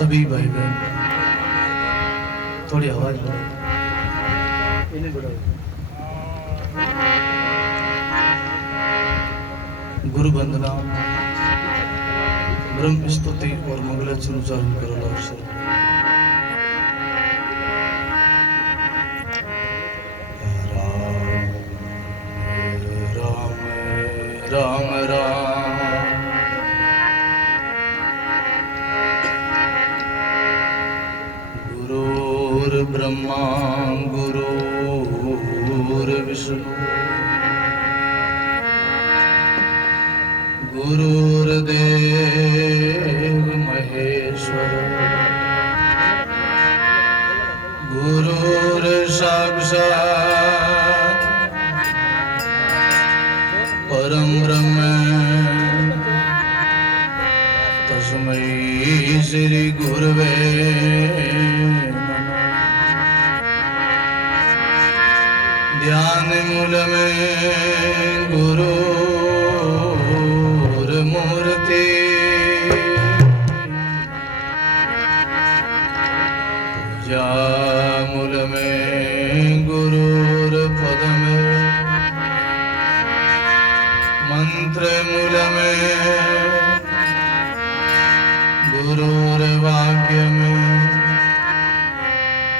सभी भाई बहन थोड़ी आवाज गुरु वंदना ब्रह्म स्तुति और मंगलाचरण उच्चारण करो अवसर राम राम गुरुर्ब्रह्मा गुरुर्विष्णु गुरुर्देव महेश्वर गुरुर्साक्षात् परम ब्रह्म तस्मै श्री गुरवे ध्यान मूल में गुरुर्मूर्ति पूजा मूल में गुरुर्पद में मंत्र मूल में गुरुर्वाक्य में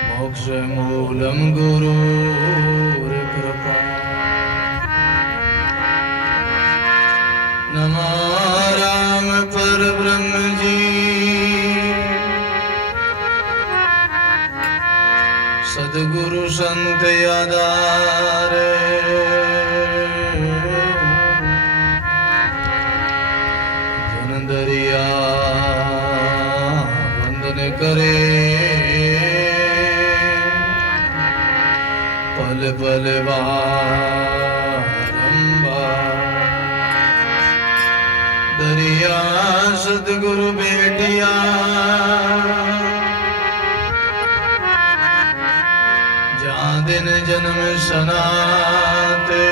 मोक्ष मूलम गुरुर्कृपा नमो राम पर ब्रह्म जी सद्गुरु संत आधार दरिया वंदन करे पल पल बारंबार दरिया सतगुरु बेटिया जहाँ दिन जन्म सनाते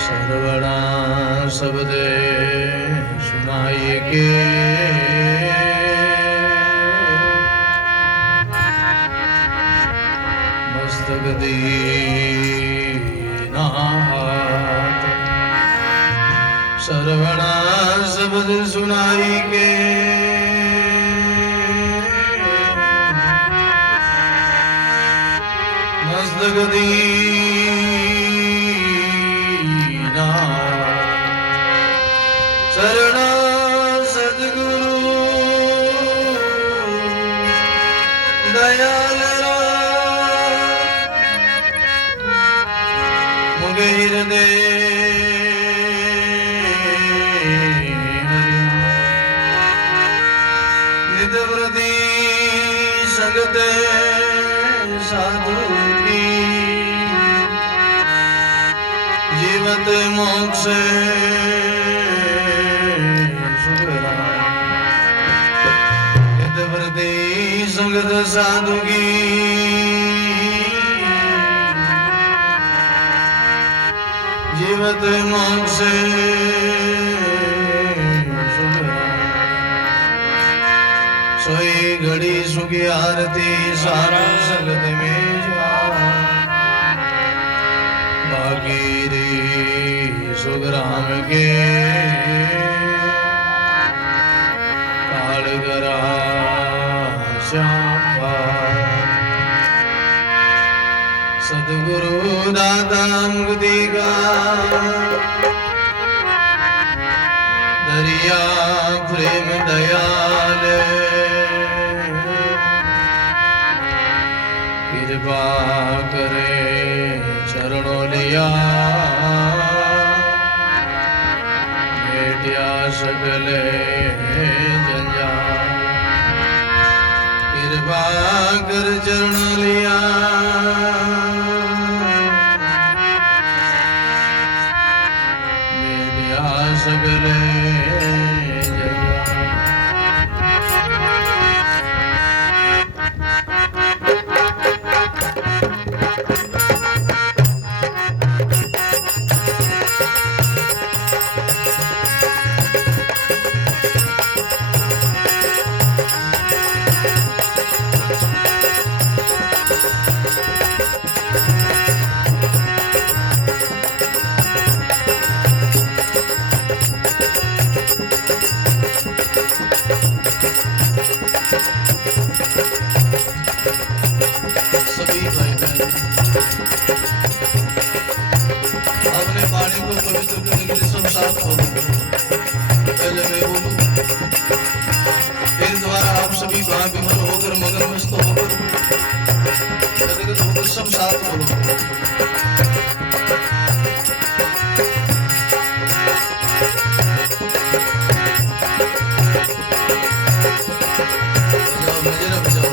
सर्वणा शब्द सुनाइए के मस्तक दीनाहात सर्वणा शब्द सुनाई के मस्तक शरणा सद्गुरु दयाल मुगे हृदय निधवृति संगते साधु की जीवत मोक्ष संगत साधु की जीवत मोक्ष सोई घड़ी सुखी आरती सारा संगत में भागीरी सुग्राम के कालगरा सद्गुरु दाता मुक्ति का दरिया प्रेम दयाल कृपा करे चरणों लिया बेटिया सकले जंजाल कृपा कर चरण लिया बेटिया सकले सदगुरु सब साथ बोलो। बजाओ नजर बजाओ।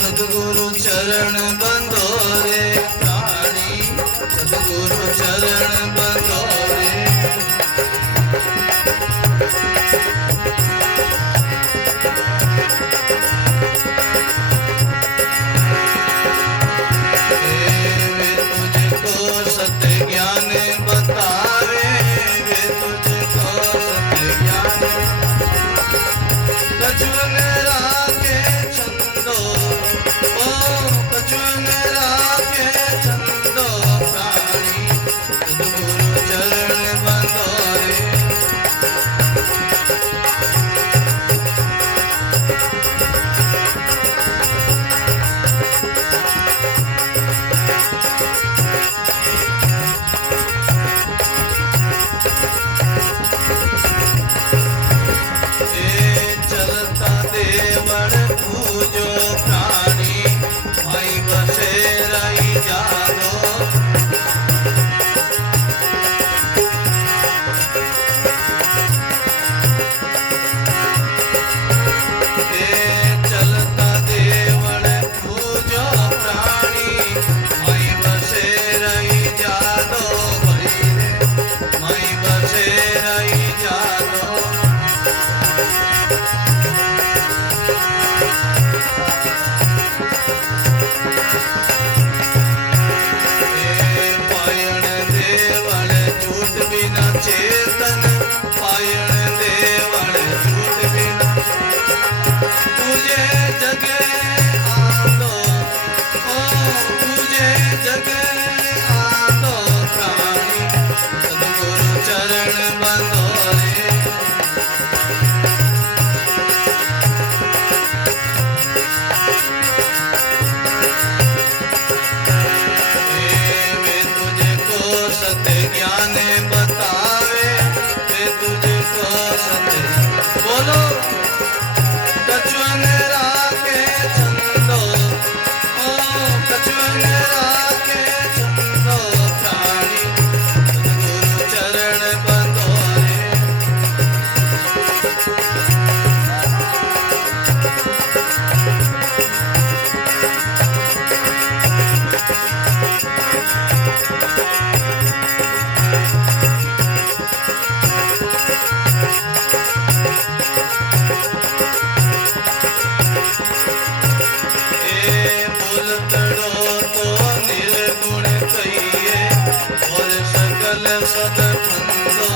सदगुरु चरण बंदो रे प्राणी, सदगुरु चरण बंदो रे। वे तुझको सत्य ज्ञान बतावे, वे तुझको सत्य ज्ञान कछुन राखे छंदो, ओ कछुन राखे छंदो प्राणी, सदगुरु चरण बंदो रे। चलता देवल पूजो प्राणी, भाई बसे रही जानो। चलता देवल पूजो प्राणी, भाई बसे रही जानो। भाई रे भाई बसे रही जानो। पायण देवल झूठ बिना चेतन, पायण देवल झूठ बिना तुझे जगे आंदो, ओ तुझे जगे आंदो प्राणी, सदगुरु चरण बंदो रे। वे तुझको सत्य ज्ञान बतावे, वे तुझको सत्य बोलो। कछुन राखे छंदो, ओ कछुन राखे छंदो प्राणी, सदगुरु चरण बंदो रे। बोलतड़ो तो निर्गुण कहिए, और सकल सद फंदो।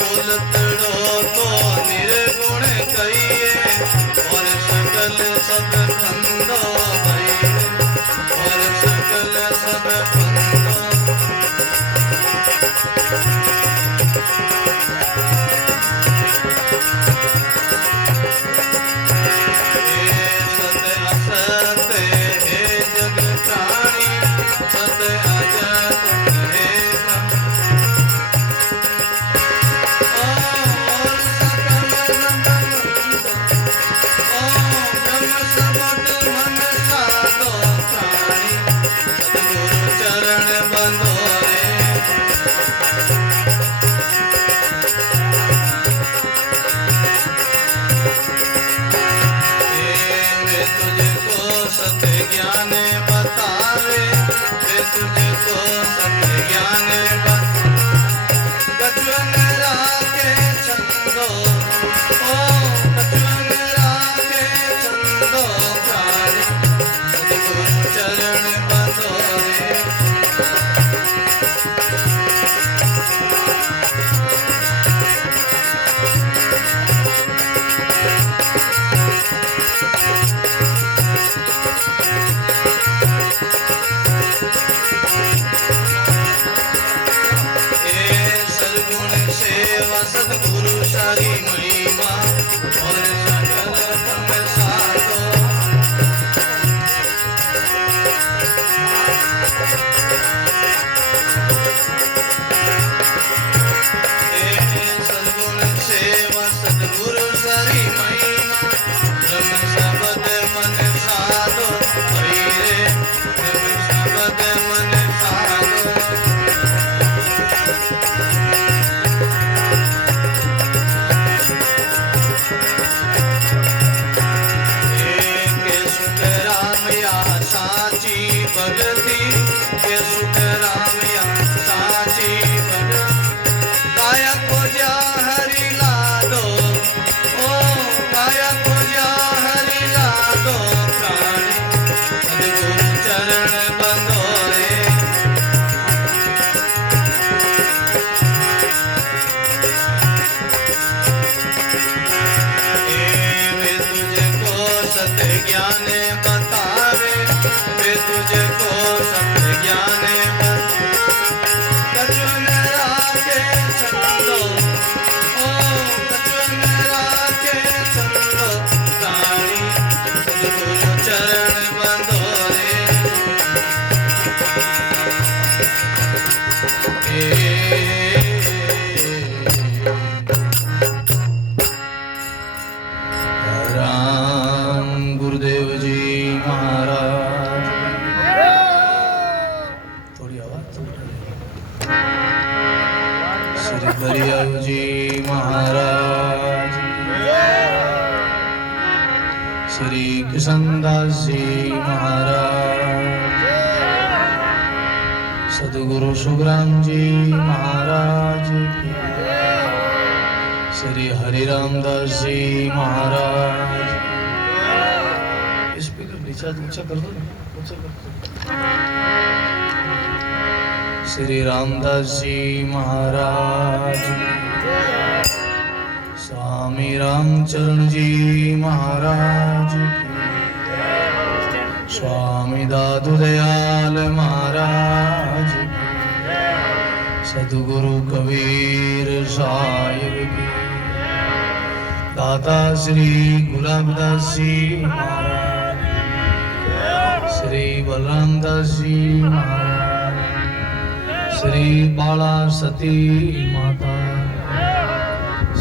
बोलतड़ो तो निर्गुण कहिए, और सकल सद फंदो भाई, और सकल सद फंदो। सत असत हे जग प्राणी, सत अजत हे ब्रह्म। और सकल ब्रह्म सब भगति के सुख राम या साची भगति काया को जा हरि ला दो ओ काया को जा हरि ला दो प्राणी सद्गुरु चरण बंधो रे वे तुझको सत्य ज्ञान बतावे वे तुझको सत्य ज्ञान कचुन राखे छंदो ओ कचुन राखे छंदो प्राणी सद्गुरु चरण बंधो राम गुरुदेव जी महाराज थोड़ी आवाज श्री बरियाऊ जी महाराज श्री किशनदास जी महाराज सद्गुरु सुखराम जी महाराज की श्री हरिरामदास जी महाराज स्पीकर नीचा ऊंचा कर दो ऊंचा कर दो श्री रामदास जी महाराज स्वामी रामचरण जी महाराज स्वामी दादू दयाल महाराज सद्गुरु कबीर साहिब की दाता श्री गुलाबदास जी महाराज श्री बलरामदास जी महाराज श्री बाला सती माता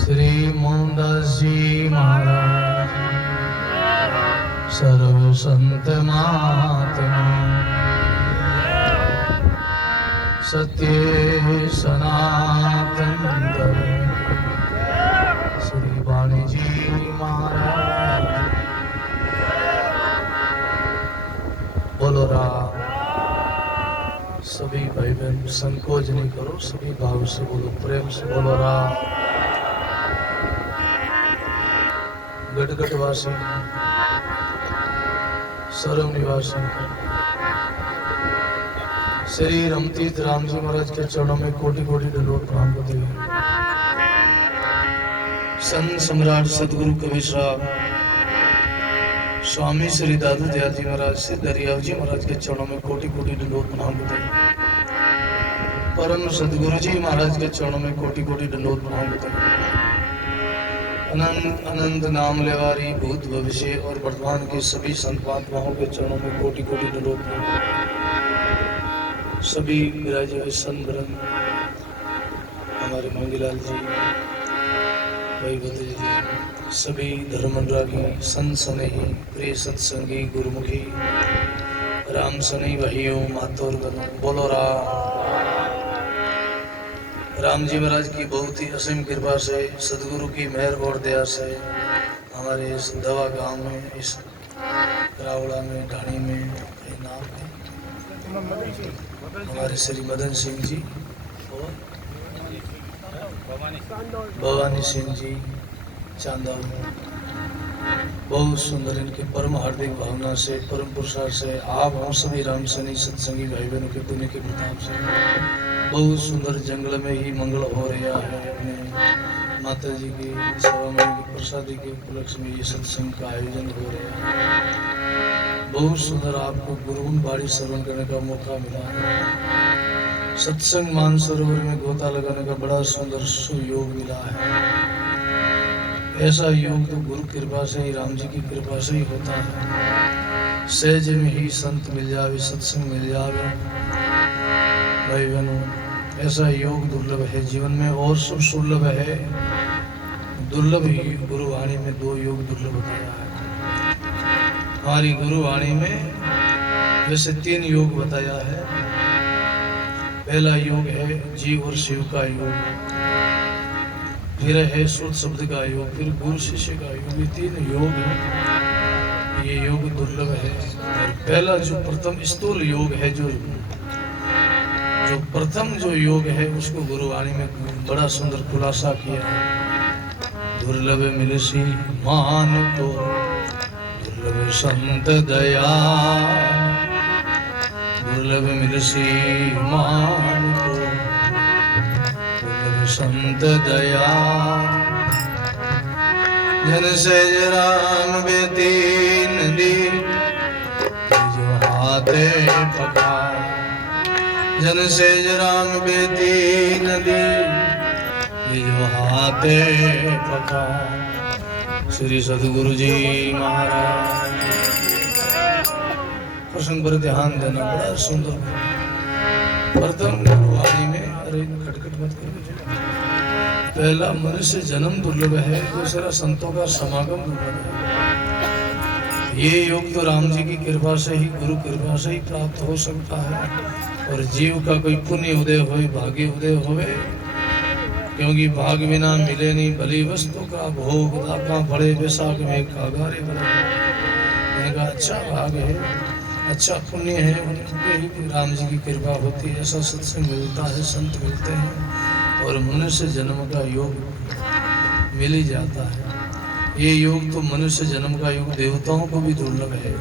श्री मोहनदास जी महाराज सर्व संत महात्मा सत्य सनातन धर्म श्री वाणी जी महाराज बोलो राम। सभी भाई बहन संकोच नहीं करो, सभी भाव से बोलो, प्रेम से बोलो राम। गटगटवासी सरव निवासी श्री रमतीर्थ राम जी महाराज के चरणों में कोटि कोटि दंडवत प्रणाम करते हुए संत सम्राट सदगुरु कबीर साहब स्वामी श्री दादू दयाल जी महाराज श्री दरियाव जी महाराज के चरणों में कोटि कोटि दंडवत प्रणाम करते हुए परम सदगुरु जी महाराज के चरणों में कोटि कोटि दंडवत प्रणाम करते हुए अनंत अनंत नाम लेवारी भूत भविष्य और वर्तमान के सभी संत महात्माओं के चरणों में कोटि कोटि दंडवत प्रणाम। सभी विराजे हुए संत वृंद हमारे मंगीलाल जी भाई बद्री जी सभी धर्म अनुरागी संत स्नेही प्रिय सत्संगी गुरुमुखी राम सनी भाइयों मातों बहनों बोलो राम जी महाराज की बहुत ही असीम कृपा से सदगुरु की मेहर और दया से हमारे इस दवा गांव में इस रावड़ा में ढाणी में कई नाम है हमारे श्री मदन सिंह जी भवानी सिंह जी चांदा बहुत सुंदर इनके परम हार्दिक भावना से परम पुरुषार्थ से आप हम सभी राम सनी सत्संगी भाई बहनों के पुण्य के प्रताप से बहुत सुंदर जंगल में ही मंगल हो रहा है। अपने माता जी की सवा महीने की प्रसादी के उपलक्ष्य में ये सत्संग का आयोजन हो रहा है। बहुत सुंदर आपको गुरुगुण बाड़ी श्रवण करने का मौका मिला है। सत्संग मानसरोवर में गोता लगाने का बड़ा सुंदर सुयोग मिला है। ऐसा योग तो गुरु कृपा से ही राम जी की कृपा से ही होता है। सहज में ही संत मिल जावे सत्संग मिल जावे भाई बहनों ऐसा योग दुर्लभ है जीवन में और सब सुलभ है। दुर्लभ ही गुरुवाणी में दो योग दुर्लभ बताया है। हमारी गुरुवाणी में वैसे 3 योग बताया है। पहला योग है जीव और शिव का योग, फिर है शुद्ध शब्द का योग, फिर गुरु शिष्य का योग। ये 3 योग है। ये योग दुर्लभ है। और पहला जो प्रथम स्थूल योग है, जो प्रथम जो योग है, उसको गुरुवाणी में बड़ा सुंदर खुलासा किया है। दुर्लभ मिलसी मान को, दुर्लभ संत दया, दुर्लभ मिलसी मान को, दुर्लभ संत दया। जन से राम बेतीन दी, जो हाथे पका। जन से राम बेतीन दी, जो हाथे पका। श्री सदगुरु जी महाराज। प्रसंग पर ध्यान देना, बड़ा सुंदर। प्रथम गुरुवाणी में, अरे खटखट मत करो। पहला मनुष्य जन्म दुर्लभ है, दूसरा संतों का समागम दुर्लभ है। ये योग तो राम जी की कृपा से ही, गुरु कृपा से ही प्राप्त हो सकता है। और जीव का कोई पुण्य उदय होए, भाग्य उदय होए, क्योंकि भाग बिना मिले नहीं भली वस्तु का भोग। दाका बड़े बैसाख में कागारे बड़े। उनका अच्छा भाग है, अच्छा पुण्य है, उनके ही राम जी की कृपा होती है। ऐसा सत्संग मिलता है, संत मिलते हैं, और मनुष्य जन्म का योग मिल ही जाता है। ये योग तो मनुष्य जन्म का योग देवताओं को भी दुर्लभ है।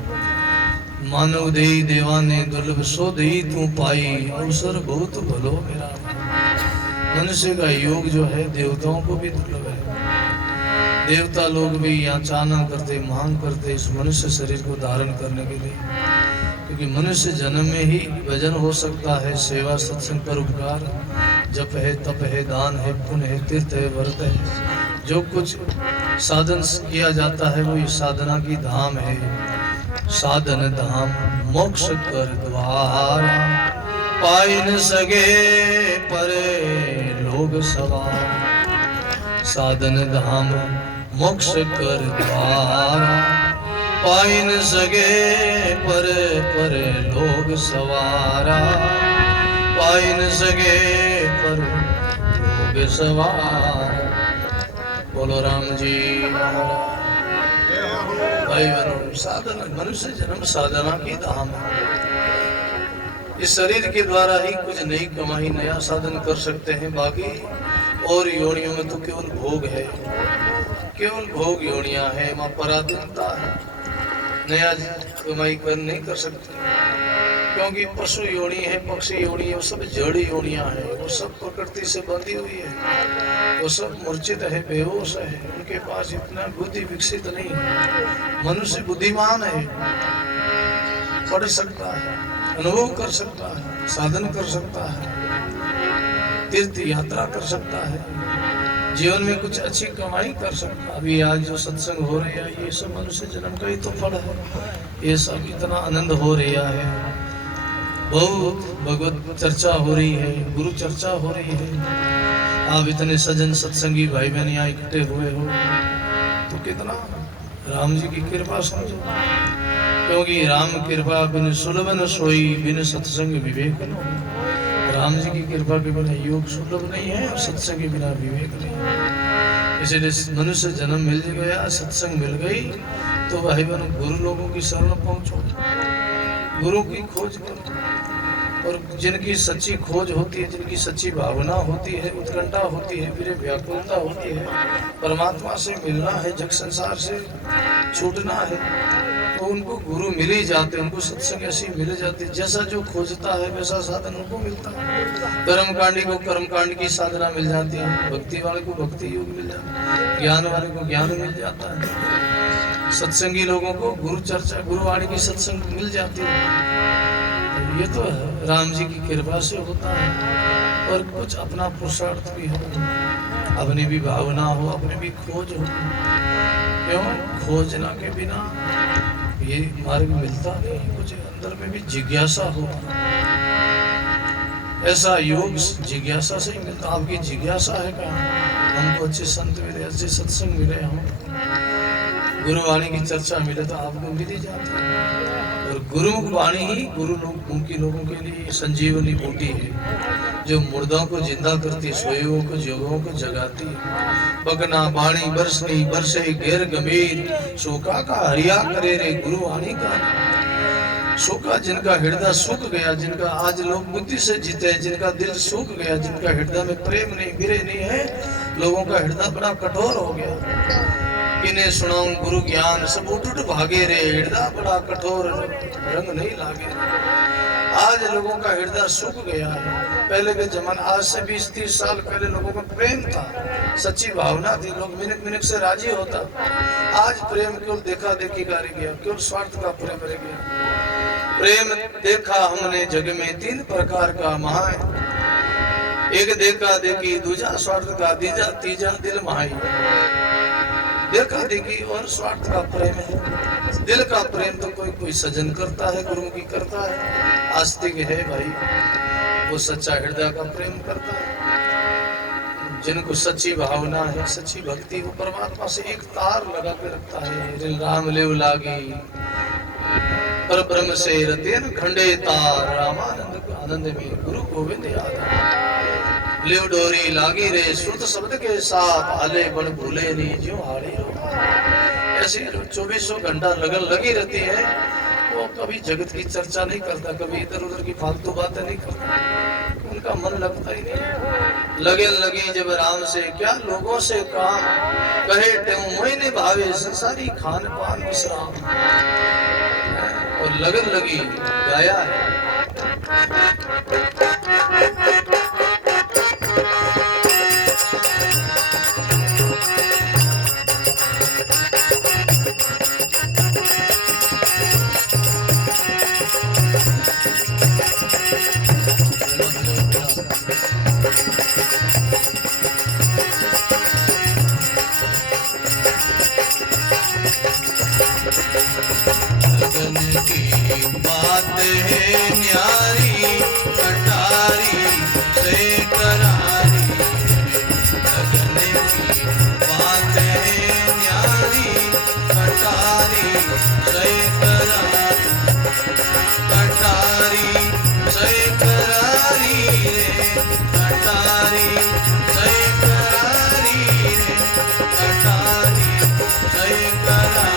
मानव देई देवाने दुर्लभ सो देई तू पाई, अवसर बहुत भलो मेरा। मनुष्य का योग जो है देवताओं को भी दुर्लभ है। देवता लोग भी यहाँ चाहना करते, मांग करते इस मनुष्य शरीर को धारण करने के लिए, क्योंकि मनुष्य जन्म में ही भजन हो सकता है, सेवा सत्संग पर उपकार, जप है, तप है, दान है, पुण्य है, तीर्थ है, व्रत है। जो कुछ साधन किया जाता है वो इस साधना की धाम है। साधन धाम मोक्ष कर द्वार, पाई न सके परे लोग सवार। साधन धाम मोक्ष कर द्वार, पाई न सके परे लोग सवारा। पाई न सके पर लोग सवार। बोलो राम जी महाराज। भाई बहनों, साधना, मनुष्य जन्म साधना की धाम है। इस शरीर के द्वारा ही कुछ नई कमाई, नया साधन कर सकते हैं। बाकी और योनियों में तो केवल भोग है, केवल भोग योनियां है, वहां पराधीनता है। नया कमाई कर नहीं कर सकते, क्योंकि पशु योनि है, पक्षी योनि है, वो सब जड़ योनियां है। वो सब प्रकृति से बंधी हुई है, वो सब मूर्छित है, बेहोश है। उनके पास इतना बुद्धि विकसित नहीं है। मनुष्य बुद्धिमान है, पढ़ सकता है, अनुभव कर सकता है, साधन कर सकता है, तीर्थ यात्रा कर सकता है, जीवन में कुछ अच्छी कमाई कर सकता है। अभी आज जो सत्संग हो रहा है, ये सब मनुष्य जन्म का ही तो फल है। ये सब इतना आनंद हो रहा है, बहुत भगवत चर्चा हो रही है, गुरु चर्चा हो रही है। आप इतने सज्जन सत्संगी भाई बहन यहाँ इकट्ठे हुए हो, तो कितना राम जी की कृपा समझो। क्योंकि राम कृपा बिन सुलभ न सोई, बिन सत्संग विवेक न होई। राम जी की कृपा के बिना योग सुलभ नहीं है, और सत्संग के बिना विवेक नहीं है। इसलिए मनुष्य जन्म मिल गया, सत्संग मिल गई, तो भाई बहन गुरु लोगों की शरण पहुंचो, गुरु की खोज करो। और जिनकी सच्ची खोज होती है, जिनकी सच्ची भावना होती है, उत्कंठा होती है, फिर व्याकुलता होती है, परमात्मा से मिलना है, जग संसार से छूटना है, तो उनको गुरु मिल ही जाते, उनको सत्संग ऐसी मिल जाती। जैसा जो खोजता है वैसा साधन उनको मिलता है। कर्मकांडी को कर्मकांड की साधना मिल जाती है, भक्ति वाले को भक्ति योग मिल जाता है, ज्ञान वाले को ज्ञान मिल जाता है, सत्संगी लोगों को गुरु चर्चा, गुरुवाणी की सत्संग मिल जाती है। ये तो है राम जी की कृपा से होता है। और कुछ अपना पुरुषार्थ भी हो, अपनी भी भावना हो, अपनी भी खोज हो। क्यों? खोजना के बिना ये मार्ग मिलता नहीं। कुछ अंदर में भी जिज्ञासा हो, ऐसा योग जिज्ञासा से ही मिलता। आपकी जिज्ञासा है कहाँ? हमको अच्छे संत मिले, अच्छे सत्संग मिले, हम गुरुवाणी की चर्चा मिले, तो आपको मिल ही जाता है। और गुरुमुख वाणी ही गुरुमुखी लोगों के लिए संजीवनी बूटी है, जो मुर्दों को जिंदा करती, सोयों को जोगों को जगाती। बगना बाणी बरसनी बरसे घेर गंभीर, शोका का हरिया करे रे गुरु वाणी का। शोका जिनका हृदय सूख गया, जिनका आज लोग बुद्धि से जीते, जिनका दिल सूख गया, जिनका हृदय में प्रेम नहीं, विरह नहीं है, लोगों का हृदय बड़ा कठोर हो गया। किन्हें सुनाऊं गुरु ज्ञान, सब उठ उठ भागे रे, हृदय बड़ा कठोर, रंग नहीं लागे। आज लोगों का हृदय सूख गया है। पहले के जमाने, आज से 20-30 साल पहले लोगों का प्रेम था, सच्ची भावना थी, लोग मिनट मिनट से राजी होता। आज प्रेम केवल देखा देखी का रह गया, केवल स्वार्थ का प्रेम रह गया। प्रेम देखा हमने जग में 3 प्रकार का महा, एक देखा देखी, दूजा स्वार्थ का, तीजा दिल महाई। देखा देखी और स्वार्थ का प्रेम है। दिल का प्रेम तो कोई कोई सजन करता है, गुरुमुखी करता है, आस्तिक है भाई, वो सच्चा हृदय का प्रेम करता है। जिनको सच्ची भावना है, सच्ची भक्ति, वो परमात्मा से एक तार लगा के रखता है। रिल राम लेव लागी पर ब्रह्म से रतेन खंडे तार, रामानंद आनंद में गुरु गोविंद याद। लेव डोरी लागी रे श्रुत शब्द के साथ, आले बन भूले नहीं जो हाड़ी हो। ऐसी 2400 घंटा लगन लगी रहती है, वो कभी जगत की चर्चा नहीं करता, कभी इधर उधर की फालतू बातें नहीं करता, उनका मन लगता ही नहीं। लगन लगी जब राम से, क्या लोगों से काम, कहे तेऊ मोइने भावे संसारी खान पान विश्राम। और लगन लगी गाया है। लगन की बात है न्यारी, कटारी से करारी। लगन की बात है न्यारी, कटारी से करारी। कटारी से करारी रे, कटारी से करारी रे, कटारी से करारी।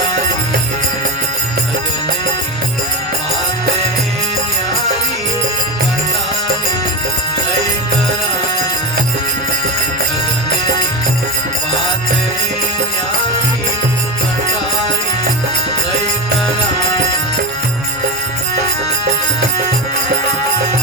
Thank you.